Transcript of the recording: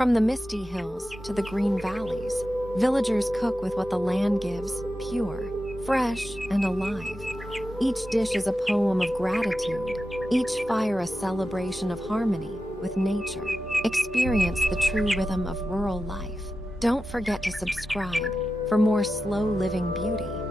From the misty hills to the green valleys, villagers cook with what the land gives, pure, fresh, and alive. Each dish is a poem of gratitude, each fire a celebration of harmony with nature. Experience the true rhythm of rural life. Don't forget to subscribe for more slow living beauty.